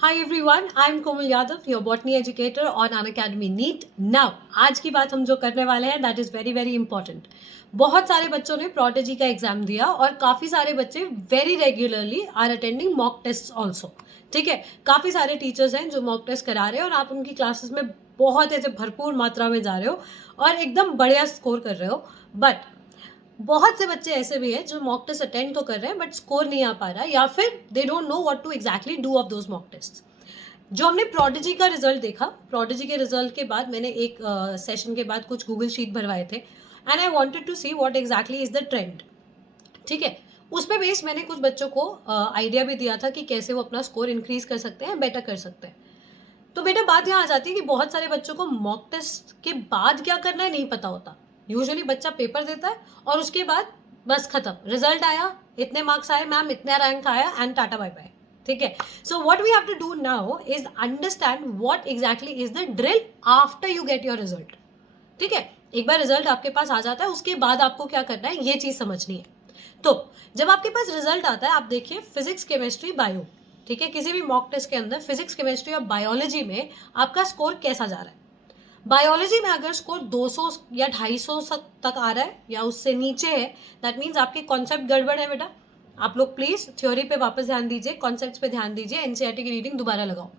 Hi everyone, I'm Komal Yadav, your botany educator on Unacademy NEET. Now, आज की बात हम जो करने वाले हैं that is very very important. बहुत सारे बच्चों ने प्रोटेजी का एग्जाम दिया और काफ़ी सारे बच्चे very regularly are attending mock tests also. ठीक है, काफ़ी सारे टीचर्स हैं जो मॉक टेस्ट करा रहे हैं और आप उनकी क्लासेस में बहुत ऐसे भरपूर मात्रा में जा रहे हो और एकदम बढ़िया स्कोर कर रहे हो. बट बहुत से बच्चे ऐसे भी हैं जो मॉक टेस्ट अटेंड तो कर रहे हैं बट स्कोर नहीं आ पा रहा है या फिर they don't know what to exactly do of those mock test. जो हमने प्रोडिजी का रिजल्ट देखा, प्रोडिजी के रिजल्ट के बाद मैंने एक सेशन के बाद कुछ गूगल शीट भरवाए थे and I wanted to see what exactly is the trend. ठीक है, उस पे बेस मैंने कुछ बच्चों को आइडिया भी दिया था कि कैसे वो अपना स्कोर इंक्रीज कर सकते हैं, बेटर कर सकते हैं. तो बेटा बात यहाँ आ जाती है कि बहुत सारे बच्चों को मॉक टेस्ट के बाद क्या करना है नहीं पता होता. यूजुअली बच्चा पेपर देता है और उसके बाद बस खत्म, रिजल्ट आया, इतने मार्क्स आए मैम, इतना रैंक आया एंड टाटा बाय बाय. ठीक है, so what we have to do now is understand what exactly is the drill after you get your result. ठीक है, एक बार रिजल्ट आपके पास आ जाता है उसके बाद आपको क्या करना है ये चीज समझनी है. तो जब आपके पास रिजल्ट आता है आप देखिए फिजिक्स, केमिस्ट्री, बायो, ठीक है, किसी भी मॉक टेस्ट के अंदर फिजिक्स, केमिस्ट्री और बायोलॉजी में आपका स्कोर कैसा जा रहा है. बायोलॉजी में अगर स्कोर 200 या 250 तक आ रहा है या उससे नीचे है, दैट मीन्स आपके कॉन्सेप्ट गड़बड़ है बेटा. आप लोग प्लीज थ्योरी पे वापस ध्यान दीजिए, कॉन्सेप्ट पे ध्यान दीजिए, एनसीईआरटी की रीडिंग दोबारा लगाओ.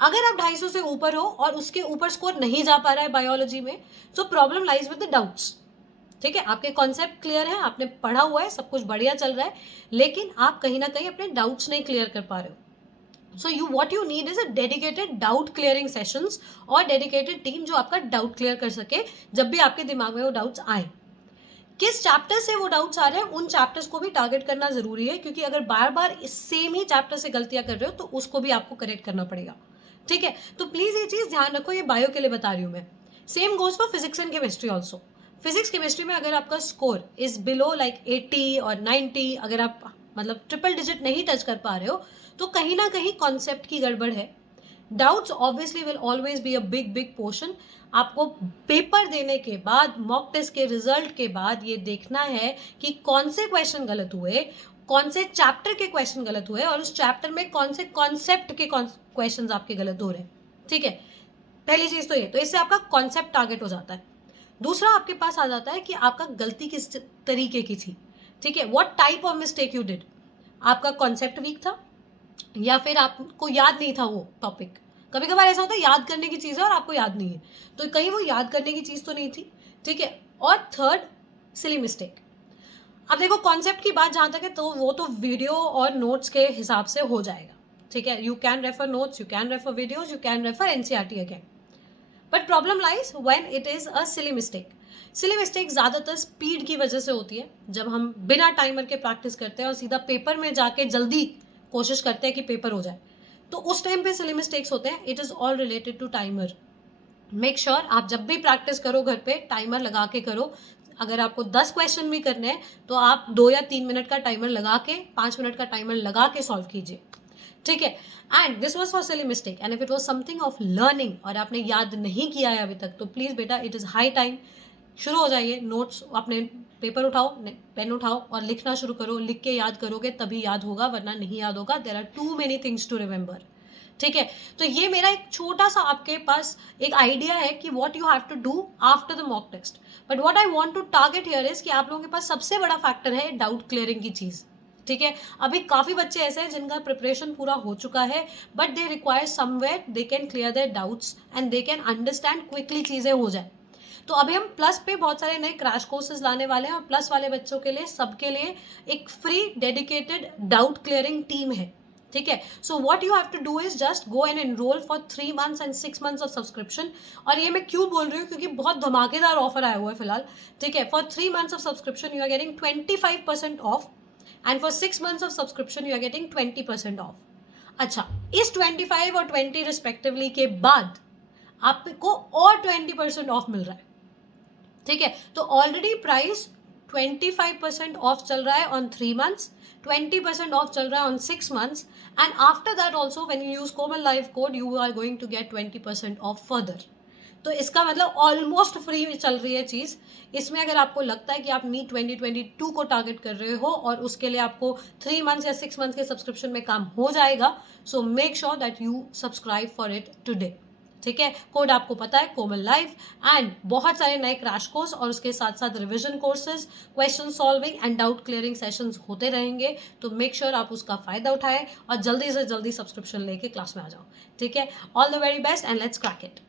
अगर आप 250 से ऊपर हो और उसके ऊपर स्कोर नहीं जा पा रहा है बायोलॉजी में, तो problem lies with the doubts. ठीक है, आपके कॉन्सेप्ट क्लियर है, आपने पढ़ा हुआ है, सब कुछ बढ़िया चल रहा है, लेकिन आप कहीं ना कहीं अपने डाउट्स नहीं क्लियर कर पा रहे हो. सो what you need is a dedicated doubt clearing sessions और dedicated team जो आपका डाउट क्लियर कर सके जब भी आपके दिमाग में वो डाउट्स आए. किस चैप्टर से वो डाउट्स आ रहे हैं उन चैप्टर्स को भी टारगेट करना जरूरी है, क्योंकि अगर बार बार इस सेम ही चैप्टर से गलतियां कर रहे हो तो उसको भी आपको करेक्ट करना पड़ेगा. ठीक है, तो प्लीज ये चीज ध्यान रखो, ये बायो के लिए बता रही हूँ मैं. Same goes for physics and chemistry also. Physics chemistry में अगर आपका स्कोर इज बिलो लाइक 80 और 90, अगर आप मतलब ट्रिपल डिजिट नहीं टच कर पा रहे हो तो कहीं ना कहीं कॉन्सेप्ट की गड़बड़ है. Doubts obviously will always be a big big portion. आपको पेपर देने के बाद, मॉक टेस्ट के रिजल्ट के बाद ये देखना है कि कौन से क्वेश्चन गलत हुए, कौन से चैप्टर के क्वेश्चन गलत हुए और उस चैप्टर में कौन से कॉन्सेप्ट के क्वेश्चन आपके गलत हो रहे हैं. ठीक है, पहली चीज तो ये, तो इससे आपका कॉन्सेप्ट टारगेट हो जाता है. दूसरा आपके पास आ जाता है कि आपका गलती किस तरीके की थी. ठीक है, what type of mistake you did. आपका कॉन्सेप्ट वीक था या फिर आपको याद नहीं था वो टॉपिक. कभी कभार ऐसा होता है याद करने की चीज़ है और आपको याद नहीं है, तो कहीं वो याद करने की चीज़ तो नहीं थी. ठीक है, और थर्ड, सिली मिस्टेक. अब देखो कॉन्सेप्ट की बात जहाँ तक है तो वो तो वीडियो और नोट्स के हिसाब से हो जाएगा. ठीक है, you can refer notes, you can refer videos, you can refer NCERT again. But problem lies when it is a silly mistake. Silly mistake ज़्यादातर स्पीड की वजह से होती है. जब हम बिना टाइमर के प्रैक्टिस करते हैं और सीधा पेपर में जाके जल्दी कोशिश करते हैं कि पेपर हो जाए, तो उस टाइम पे सिली मिस्टेक्स होते हैं. It is all related to timer. Make sure आप जब भी प्रैक्टिस करो घर पे टाइमर लगा के करो. अगर आपको 10 क्वेश्चन भी करने हैं तो आप 2 या 3 मिनट का टाइमर लगा के, 5 मिनट का टाइमर लगा के सॉल्व कीजिए. ठीक है, and this was for silly mistake. And if it was something of learning और आपने याद नहीं किया है अभी तक, तो प्लीज़ बेटा इट इज़ हाई टाइम, शुरू हो जाइए. नोट्स अपने पेपर उठाओ, पेन उठाओ और लिखना शुरू करो. लिख के याद करोगे तभी याद होगा, वरना नहीं याद होगा. There are too many things to remember. ठीक है, तो ये मेरा एक छोटा सा आपके पास एक आइडिया है कि what you have to do after the mock test. But what I want to target here is कि आप लोगों के पास सबसे बड़ा फैक्टर है डाउट क्लियरिंग की चीज़. ठीक है, अभी काफ़ी बच्चे ऐसे हैं जिनका प्रिपरेशन पूरा हो चुका है but they require somewhere they can clear their doubts and they can understand quickly, चीज़ें हो जाए. तो अभी हम प्लस पे बहुत सारे नए क्रैश कोर्सेज लाने वाले हैं और प्लस वाले बच्चों के लिए, सबके लिए एक free dedicated doubt clearing team है. ठीक है, so what you have to do is just go and enrol for 3 months and 6 months of subscription. और ये मैं क्यों बोल रही हूँ, क्योंकि बहुत धमाकेदार ऑफर आया हुआ है फिलहाल. ठीक है, for 3 months of subscription you are getting 25% off and for 6 months of subscription you are getting 20% off. अच्छा, इस 25 और 20 रिस्पेक्टिवली के बाद आपको और 20% ऑफ मिल रहा है. ठीक है, तो ऑलरेडी प्राइस 25% ऑफ चल रहा है ऑन 3 months, 20% ऑफ चल रहा है on 6 months, and after that also when you use Komal live code you are going to get 20% off further. तो इसका मतलब ऑलमोस्ट फ्री चल रही है चीज़। इसमें अगर आपको लगता है कि आप नीट 2022 को टारगेट कर रहे हो और उसके लिए आपको 3 मंथ्स या 6 मंथ्स के सब्सक्रिप्शन में काम हो जाएगा, so make sure that you subscribe for it today. ठीक है, कोड आपको पता है, कोमल लाइफ, एंड बहुत सारे नए क्रैश कोर्स और उसके साथ साथ revision courses, question solving and doubt clearing sessions होते रहेंगे। तो मेक श्योर आप उसका फायदा उठाएं और जल्दी से जल्दी सब्सक्रिप्शन लेके क्लास में आ जाओ। ठीक है, all the very best and let's crack it.